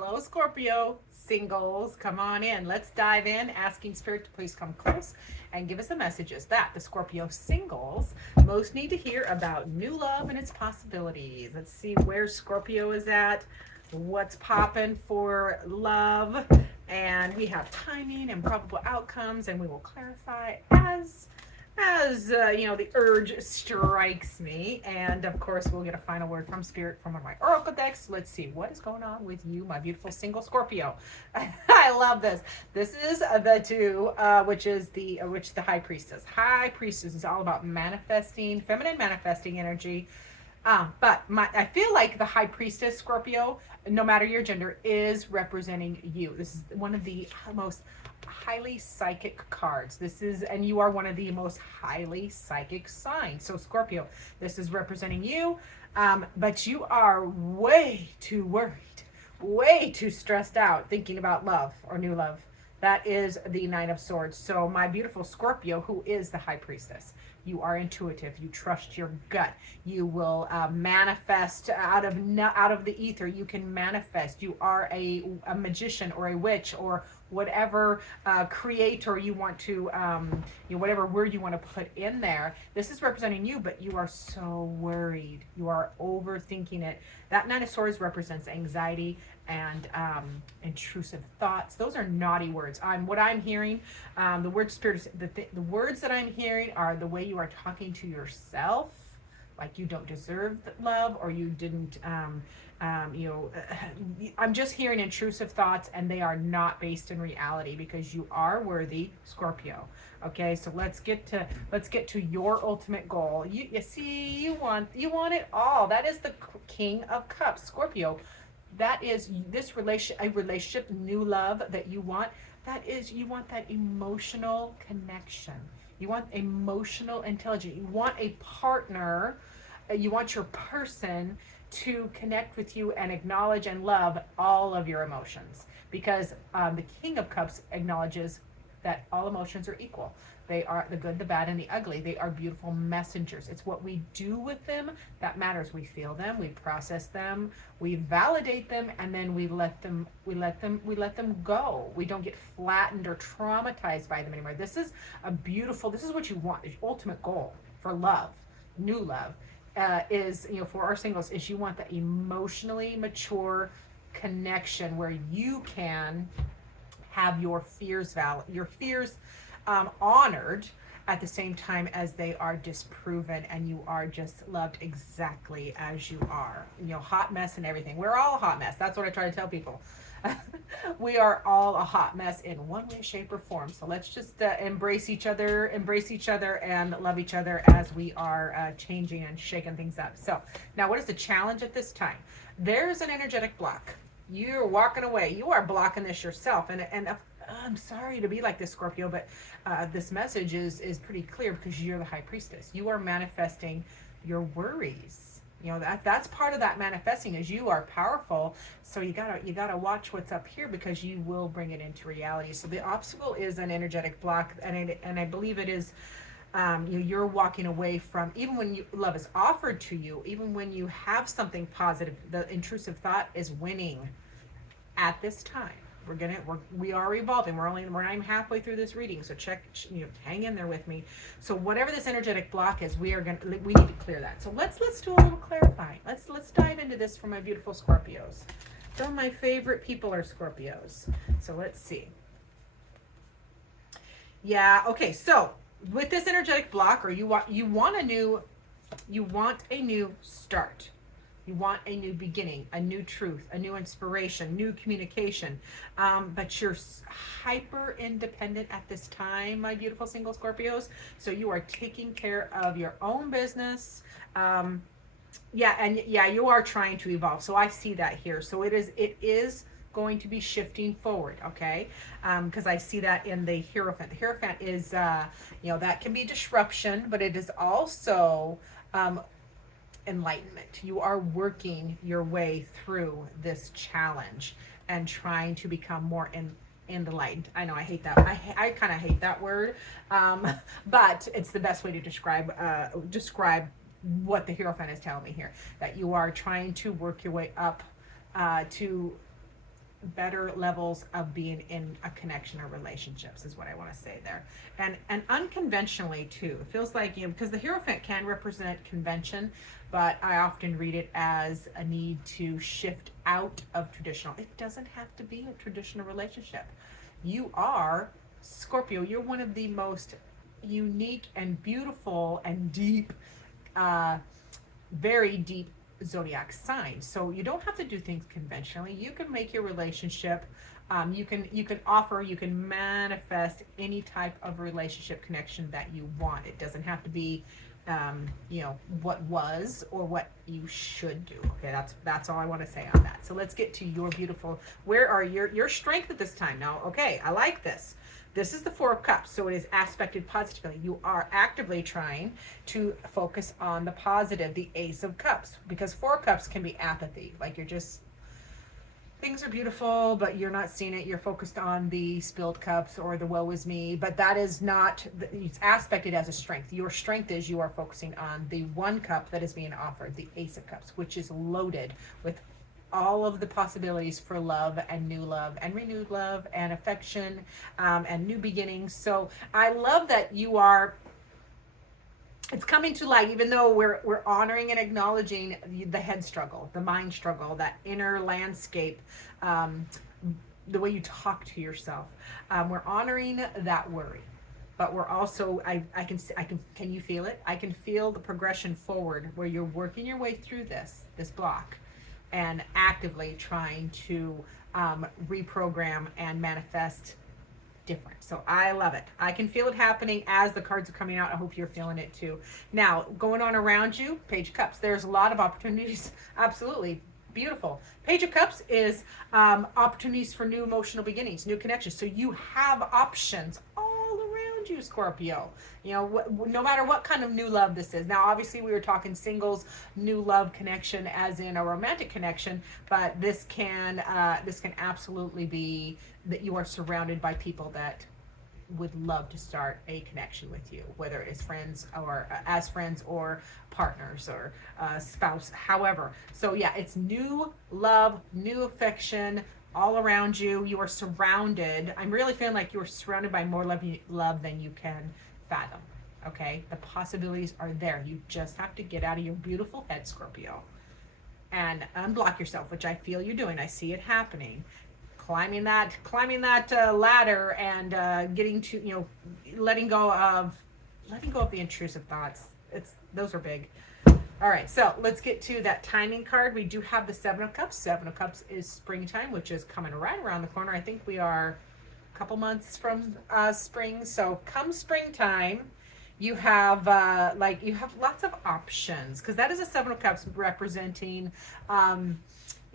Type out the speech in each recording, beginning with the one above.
Hello, Scorpio singles. Come on in. Let's dive in, asking Spirit to please come close and give us the messages that the Scorpio singles most need to hear about new love and its possibilities. Let's see where Scorpio is at, what's popping for love, and we have timing and probable outcomes, and we will clarify as the urge strikes me. And of course, we'll get a final word from Spirit from one of my Oracle decks. Let's see what is going on with you, my beautiful single Scorpio. I love this. This is the two, which the High Priestess. High Priestess is all about manifesting, feminine manifesting energy. I feel like the High Priestess Scorpio, no matter your gender, is representing you. This is one of the most highly psychic cards. And you are one of the most highly psychic signs. So Scorpio, this is representing you, but you are way too worried, way too stressed out thinking about love or new love. That is the Nine of Swords. So my beautiful Scorpio, who is the High Priestess, you are intuitive. You trust your gut. You will manifest out of the ether. You can manifest. You are a magician or a witch or whatever creator you want to, whatever word you want to put in there. This is representing you, but you are so worried. You are overthinking it. That Nine of Swords represents anxiety and intrusive thoughts. Those are naughty words. What I'm hearing, the word spirit, the words that I'm hearing are the way you are talking to yourself, like you don't deserve love, or you didn't. I'm just hearing intrusive thoughts, and they are not based in reality because you are worthy, Scorpio. Okay, so let's get to your ultimate goal. You see, you want it all. That is the King of Cups, Scorpio. That is a relationship, new love that you want. You want that emotional connection. You want emotional intelligence. You want a partner. You want your person to connect with you and acknowledge and love all of your emotions, because the King of Cups acknowledges that all emotions are equal. They are the good, the bad, and the ugly. They are beautiful messengers. It's what we do with them that matters. We feel them, we process them, we validate them, and then we let them go. We don't get flattened or traumatized by them anymore. This is what you want. The ultimate goal for love, new love, is, for our singles, is you want that emotionally mature connection where you can have your fears honored at the same time as they are disproven, and you are just loved exactly as you are. Hot mess and everything. We're all a hot mess. That's what I try to tell people. We are all a hot mess in one way, shape, or form. So let's just embrace each other, and love each other as we are changing and shaking things up. So now, what is the challenge at this time? There's an energetic block. You're walking away. You are blocking this yourself, and I'm sorry to be like this, Scorpio, but this message is pretty clear because you're the High Priestess. You are manifesting your worries. That's part of that manifesting, is you are powerful. So you gotta watch what's up here, because you will bring it into reality. So the obstacle is an energetic block, and I believe it is. You're walking away from, even when love is offered to you, even when you have something positive, the intrusive thought is winning at this time. We are evolving. We're not even halfway through this reading, so hang in there with me. So whatever this energetic block is, we need to clear that. So let's do a little clarifying. Let's dive into this for my beautiful Scorpios. Some of my favorite people are Scorpios. So let's see. Yeah. Okay. So with this energetic block, or you want a new start. You want a new beginning, a new truth, a new inspiration, new communication. But you're hyper independent at this time, my beautiful single Scorpios. So you are taking care of your own business. You are trying to evolve. So I see that here. So it is going to be shifting forward, okay? Because I see that in the Hierophant. The Hierophant is, that can be disruption, but it is also enlightenment. You are working your way through this challenge and trying to become more enlightened. I know I hate that. I kind of hate that word, but it's the best way to describe what the Hierophant is telling me here. That you are trying to work your way up to better levels of being in a connection or relationships is what I want to say there. And unconventionally too. It feels like, because the Hierophant can represent convention, but I often read it as a need to shift out of traditional. It doesn't have to be a traditional relationship. You are Scorpio. You're one of the most unique and beautiful and deep, very deep zodiac signs. So you don't have to do things conventionally. You can make your relationship. You can offer. You can manifest any type of relationship connection that you want. It doesn't have to be, what was or what you should do. Okay, that's all I want to say on that. So let's get to your beautiful. Where are your strength at this time now? Okay, I like this. This is the Four of Cups, so it is aspected positively. You are actively trying to focus on the positive, the Ace of Cups, because Four of Cups can be apathy. Like you're just, things are beautiful, but you're not seeing it. You're focused on the spilled cups or the woe is me, but that is not, it's aspected as a strength. Your strength is you are focusing on the one cup that is being offered, the Ace of Cups, which is loaded with all of the possibilities for love and new love and renewed love and affection, and new beginnings. So I love that you are, it's coming to light, even though we're honoring and acknowledging the head struggle, the mind struggle, that inner landscape, the way you talk to yourself. We're honoring that worry, but we're also, can you feel it? I can feel the progression forward where you're working your way through this block and actively trying to reprogram and manifest different. So I love it. I can feel it happening as the cards are coming out. I hope you're feeling it too. Now, going on around you, Page of Cups. There's a lot of opportunities. Absolutely. Beautiful. Page of Cups is opportunities for new emotional beginnings, new connections. So you have options all around you, Scorpio. No matter what kind of new love this is. Now, obviously, we were talking singles, new love connection, as in a romantic connection, but this can absolutely be that you are surrounded by people that would love to start a connection with you, whether it's friends or as friends or partners or spouse, however. So yeah, it's new love, new affection all around you. You are surrounded. I'm really feeling like you're surrounded by more love than you can fathom. Okay, the possibilities are there. You just have to get out of your beautiful head, Scorpio, and unblock yourself, which I feel you're doing. I see it happening. Climbing that ladder and getting to, letting go of the intrusive thoughts. Those are big. All right, so let's get to that timing card. We do have the Seven of Cups. Seven of Cups is springtime, which is coming right around the corner. I think we are a couple months from spring. So come springtime, you have lots of options, because that is a Seven of Cups representing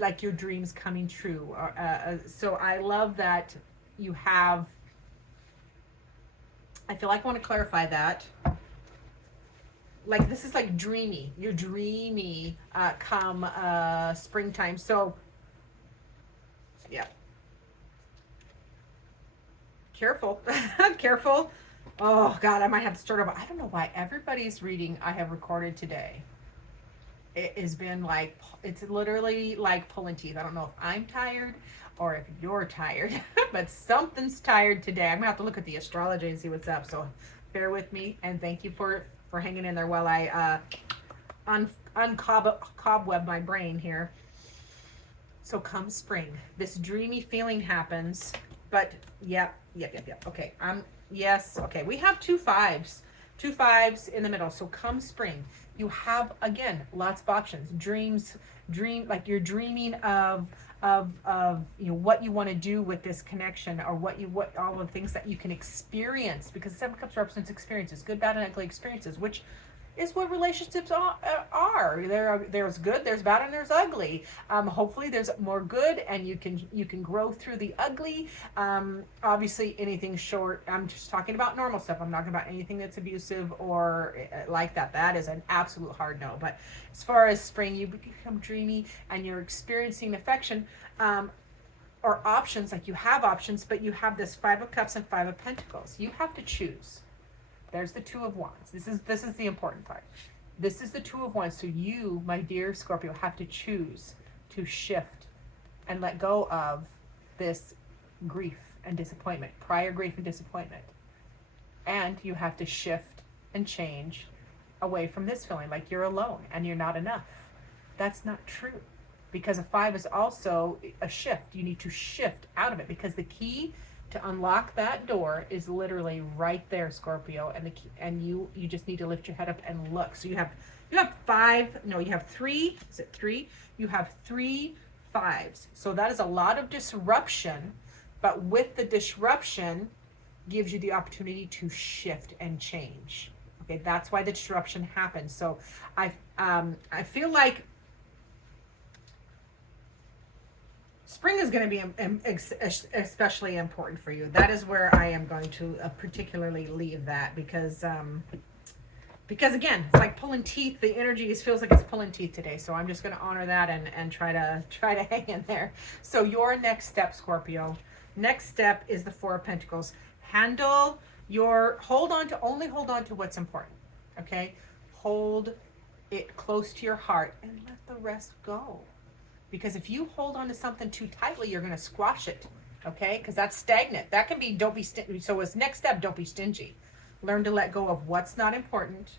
like your dreams coming true. So I love that you have, I feel like I want to clarify that. Like this is like dreamy. You're dreamy come springtime. So yeah. Careful. Careful. Oh God, I might have to start over. I don't know why everybody's reading I have recorded today, it has been like, it's literally like pulling teeth. I don't know if I'm tired or if you're tired, but something's tired today. I'm gonna have to look at the astrology and see what's up. So bear with me, and thank you for hanging in there while I uncobweb my brain here. So come spring, this dreamy feeling happens, but yep. Okay, yes, okay. We have two fives in the middle. So come spring, you have, again, lots of options. Like you're dreaming of what you want to do with this connection, or what all the things that you can experience, because Seven of Cups represents experiences, good, bad, and ugly experiences, which is what relationships are. There's good, there's bad, and there's ugly. Hopefully there's more good, and you can grow through the ugly. Obviously anything short, I'm just talking about normal stuff. I'm not talking about anything that's abusive or like that. That is an absolute hard no. But as far as spring, you become dreamy and you're experiencing affection, or options. Like you have options, but you have this Five of Cups and Five of Pentacles. You have to choose. There's the Two of Wands. This is the important part. This is the Two of Wands. So you, my dear Scorpio, have to choose to shift and let go of this grief and disappointment, prior grief and disappointment. And you have to shift and change away from this feeling like you're alone and you're not enough. That's not true, because a 5 is also a shift. You need to shift out of it, because the key to unlock that door is literally right there, Scorpio, and the key, and you just need to lift your head up and look. So you have 5, no, you have 3, is it 3? You have 3 5s. So that is a lot of disruption, but with the disruption gives you the opportunity to shift and change. Okay, that's why the disruption happens. So I feel like spring is going to be especially important for you. That is where I am going to particularly leave that, because again, it's like pulling teeth. The energy feels like it's pulling teeth today. So I'm just going to honor that and try to hang in there. So your next step, Scorpio, next step is the 4 of Pentacles. Hold on to what's important. Okay. Hold it close to your heart and let the rest go. Because if you hold on to something too tightly, you're going to squash it. Okay. Because that's stagnant. That can be, don't be stingy. So as next step, don't be stingy. Learn to let go of what's not important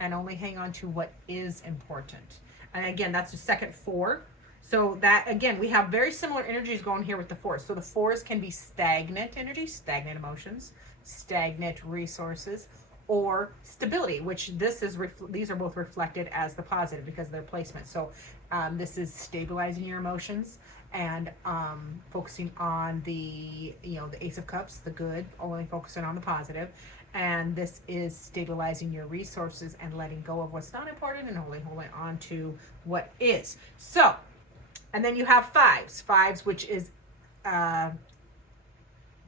and only hang on to what is important. And again, that's the second 4. So that, again, we have very similar energies going here with the 4s. So the 4s can be stagnant energies, stagnant emotions, stagnant resources, or stability, which these are both reflected as the positive because of their placement. So this is stabilizing your emotions and focusing on the Ace of Cups, the good, only focusing on the positive. And this is stabilizing your resources and letting go of what's not important and only holding on to what is. So, and then you have 5s, which is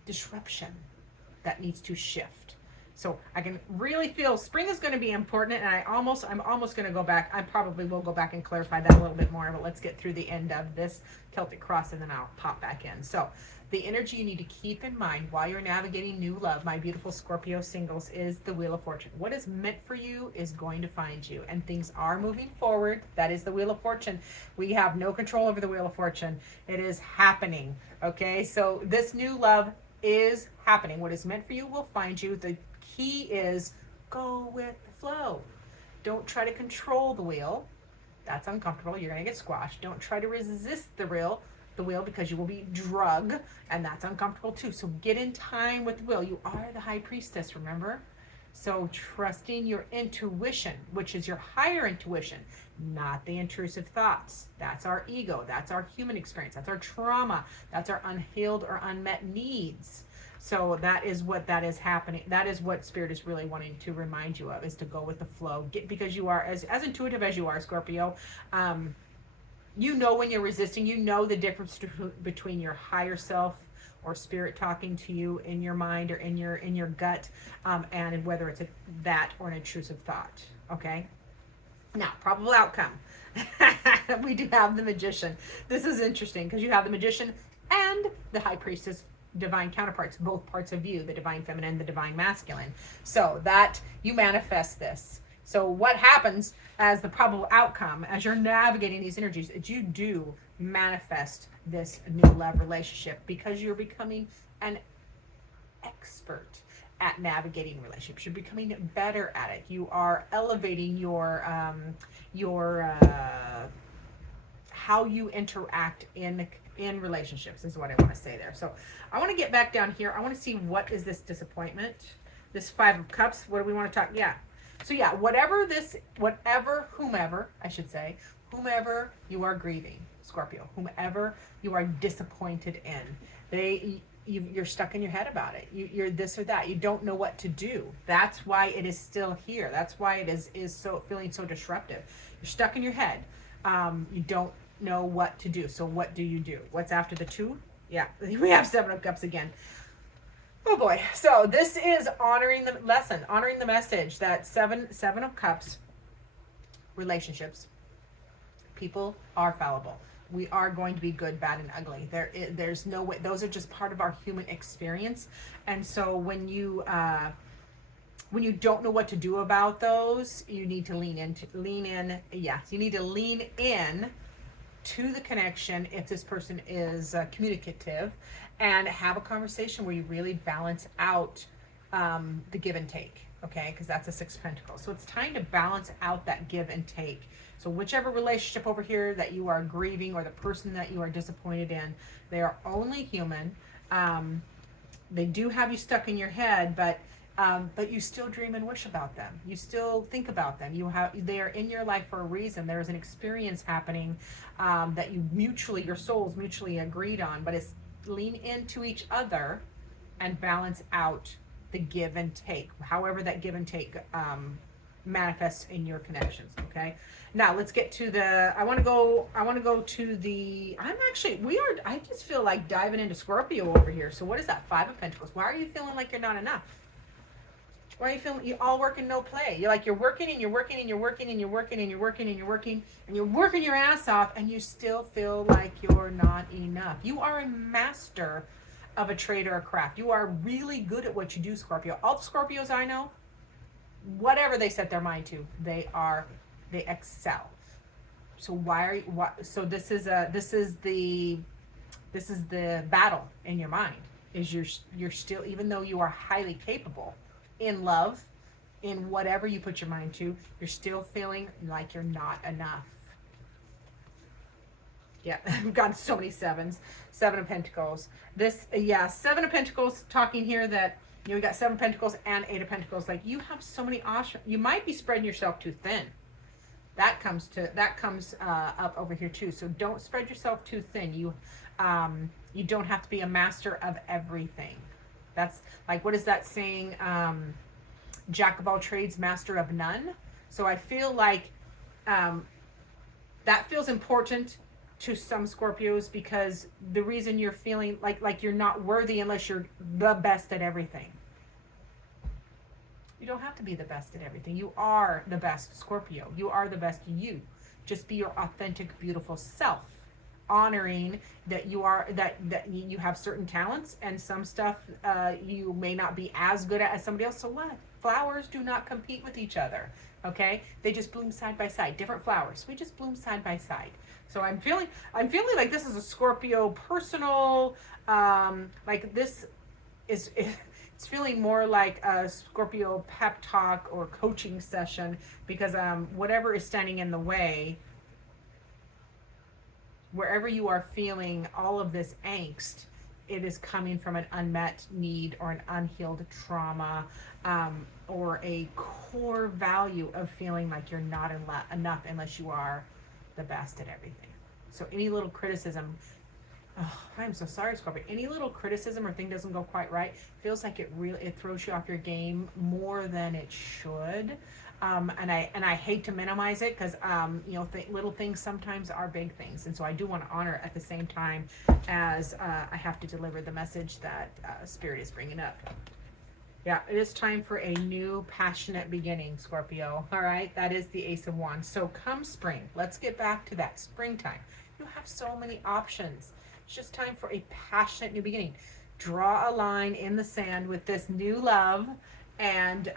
disruption that needs to shift. So I can really feel spring is going to be important, and I'm almost going to go back. I probably will go back and clarify that a little bit more, but let's get through the end of this Celtic cross and then I'll pop back in. So the energy you need to keep in mind while you're navigating new love, my beautiful Scorpio singles, is the Wheel of Fortune. What is meant for you is going to find you, and things are moving forward. That is the Wheel of Fortune. We have no control over the Wheel of Fortune. It is happening. Okay, so this new love is happening. What is meant for you will find you. The key is go with the flow. Don't try to control the wheel. That's uncomfortable. You're going to get squashed. Don't try to resist the wheel because you will be drugged, and that's uncomfortable too. So get in time with the wheel. You are the High Priestess, remember? So trusting your intuition, which is your higher intuition, not the intrusive thoughts. That's our ego. That's our human experience. That's our trauma. That's our unhealed or unmet needs. So that is what that is happening. That is what Spirit is really wanting to remind you of, is to go with the flow. Because you are as intuitive as you are, Scorpio. You know when you're resisting. You know the difference between your higher self or Spirit talking to you in your mind or in your gut, and whether it's that or an intrusive thought. Okay. Now, probable outcome. We do have the Magician. This is interesting because you have the Magician and the High Priestess, divine counterparts, both parts of you, the divine feminine, the divine masculine. So that you manifest this. So what happens as the probable outcome, as you're navigating these energies, is you do manifest this new love relationship because you're becoming an expert at navigating relationships. You're becoming better at it. You are elevating your how you interact in relationships is what I want to say there. So I want to get back down here. I want to see, what is this disappointment? This 5 of Cups. What do we want to talk? Yeah. So yeah, whomever you are grieving, Scorpio, whomever you are disappointed in, you're stuck in your head about it. You're this or that. You don't know what to do. That's why it is still here. That's why it is so feeling so disruptive. You're stuck in your head. You don't know what to do. So what do you do? What's after the 2? Yeah, we have 7 of Cups again. Oh boy. So this is honoring the lesson, honoring the message that 7 of Cups, relationships, people are fallible. We are going to be good, bad, and ugly. There's no way. Those are just part of our human experience. And so when you don't know what to do about those, you need to lean in. Yes, you need to lean in to the connection if this person is communicative, and have a conversation where you really balance out the give and take, okay? Because that's a Six of Pentacles. So it's time to balance out that give and take. So whichever relationship over here that you are grieving, or the person that you are disappointed in, they are only human. They do have you stuck in your head, but you still dream and wish about them. You still think about them. They are in your life for a reason. There's an experience happening that your souls mutually agreed on, but it's lean into each other and balance out the give and take, however that give and take manifests in your connections. Okay, now let's get to I want to go to the, I just feel like diving into Scorpio over here. So what is that Five of Pentacles? Why are you feeling like you're not enough? Why are you feeling you all work and no play? You're working and you're working and you're working and you're working and you're working and you're working and you're working your ass off, and you still feel like you're not enough. You are a master of a trade or a craft. You are really good at what you do, Scorpio. All the Scorpios I know, whatever they set their mind to, they excel. So so this is the battle in your mind, is you're still, even though you are highly capable in love, in whatever you put your mind to, you're still feeling like you're not enough. Yeah, we've got so many sevens. Seven of Pentacles. Seven of Pentacles talking here that, we got Seven of Pentacles and Eight of Pentacles. Like, you have so many options. You might be spreading yourself too thin. That comes up over here too. So don't spread yourself too thin. You don't have to be a master of everything. That's like, what is that saying? Jack of all trades, master of none. So I feel like that feels important to some Scorpios, because the reason you're feeling like you're not worthy unless you're the best at everything. You don't have to be the best at everything. You are the best Scorpio. You are the best you. Just be your authentic, beautiful self, honoring that you have certain talents, and some stuff you may not be as good at as somebody else. So what? Flowers do not compete with each other. Okay, they just bloom side by side. Different flowers, we just bloom side by side. So I'm feeling like this is a Scorpio personal, like this is, it's feeling more like a Scorpio pep talk or coaching session, because whatever is standing in the way, wherever you are feeling all of this angst, it is coming from an unmet need or an unhealed trauma, or a core value of feeling like you're not enough unless you are the best at everything. So any little criticism, I'm so sorry, Scorpio. Any little criticism or thing doesn't go quite right, feels like it throws you off your game more than it should. And I hate to minimize it, because little things sometimes are big things, and so I do want to honor at the same time as I have to deliver the message that Spirit is bringing up. Yeah, it is time for a new passionate beginning, Scorpio. All right, that is the Ace of Wands. So come spring, let's get back to that springtime. You have so many options. It's just time for a passionate new beginning. Draw a line in the sand with this new love, and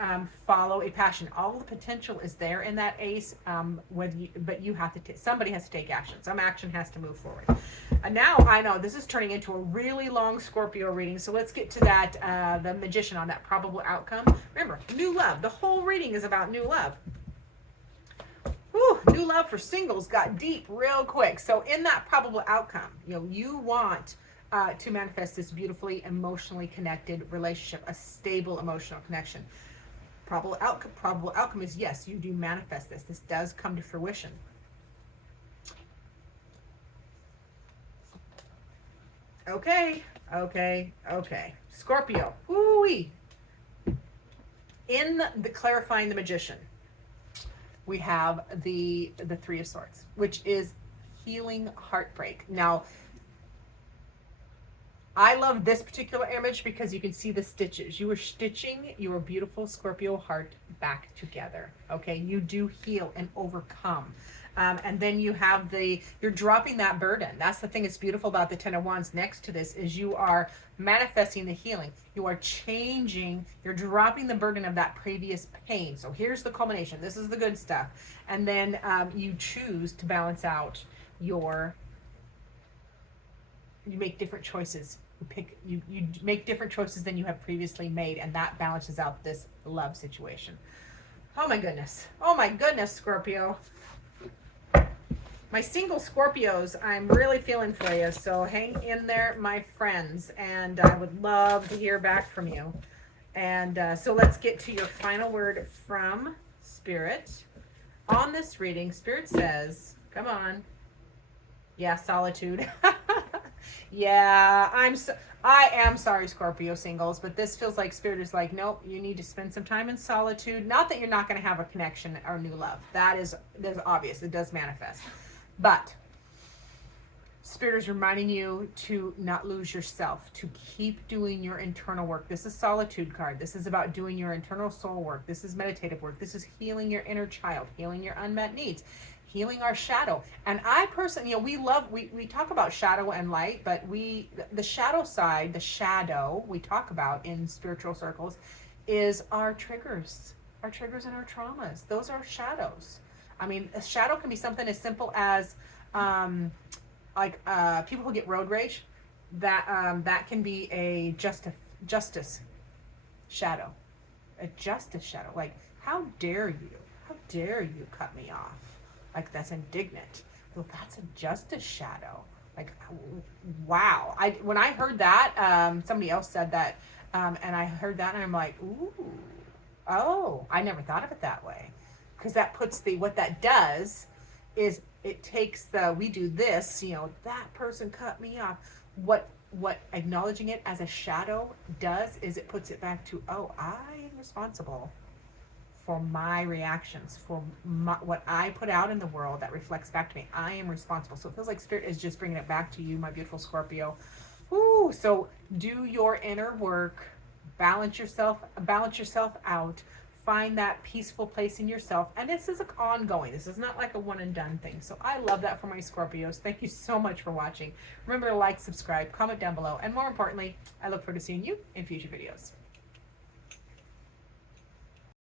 follow a passion. All the potential is there in that ace, but you have to somebody has to take action. Some action has to move forward. And now I know this is turning into a really long Scorpio reading, so let's get to that, the Magician on that probable outcome. Remember, new love. The whole reading is about new love. Whew, new love for singles got deep real quick. So in that probable outcome, you want to manifest this beautifully emotionally connected relationship, a stable emotional connection. Probable outcome is, yes, you do manifest this. This does come to fruition. Okay. Scorpio. Woo-wee. In the clarifying the Magician, we have the Three of Swords, which is healing heartbreak. Now, I love this particular image because you can see the stitches. You are stitching your beautiful Scorpio heart back together. Okay, you do heal and overcome. And then you have you're dropping that burden. That's the thing that's beautiful about the Ten of Wands next to this, is you are manifesting the healing. You are changing, you're dropping the burden of that previous pain. So here's the culmination. This is the good stuff. And then you choose to balance out you make different choices. You make different choices than you have previously made, and that balances out this love situation. Oh my goodness. Oh my goodness, Scorpio. My single Scorpios, I'm really feeling for you. So hang in there, my friends, and I would love to hear back from you. And so let's get to your final word from Spirit. On this reading, Spirit says, come on. Yeah, solitude. Yeah, I am sorry, Scorpio singles, but this feels like Spirit is like, nope, you need to spend some time in solitude. Not that you're not going to have a connection or new love. That's obvious. It does manifest. But Spirit is reminding you to not lose yourself, to keep doing your internal work. This is solitude card. This is about doing your internal soul work. This is meditative work. This is healing your inner child, healing your unmet needs, healing our shadow. And I personally, we talk about shadow and light, but the shadow side, the shadow we talk about in spiritual circles is our triggers and our traumas. Those are shadows. I mean, a shadow can be something as simple as people who get road rage. That can be a justice shadow, a justice shadow. Like, how dare you cut me off? Like, that's indignant. Well, that's a justice shadow. Like, wow. When I heard that, somebody else said that, and I heard that, and I'm like, ooh, oh, I never thought of it that way. Because that puts what that does is it takes we do this, that person cut me off. What acknowledging it as a shadow does is it puts it back to, oh, I am responsible for my reactions, for what I put out in the world that reflects back to me. I am responsible. So it feels like Spirit is just bringing it back to you, my beautiful Scorpio. Ooh, so do your inner work, balance yourself out. Find that peaceful place in yourself. And this is ongoing. This is not like a one and done thing. So I love that for my Scorpios. Thank you so much for watching. Remember to like, subscribe, comment down below. And more importantly, I look forward to seeing you in future videos.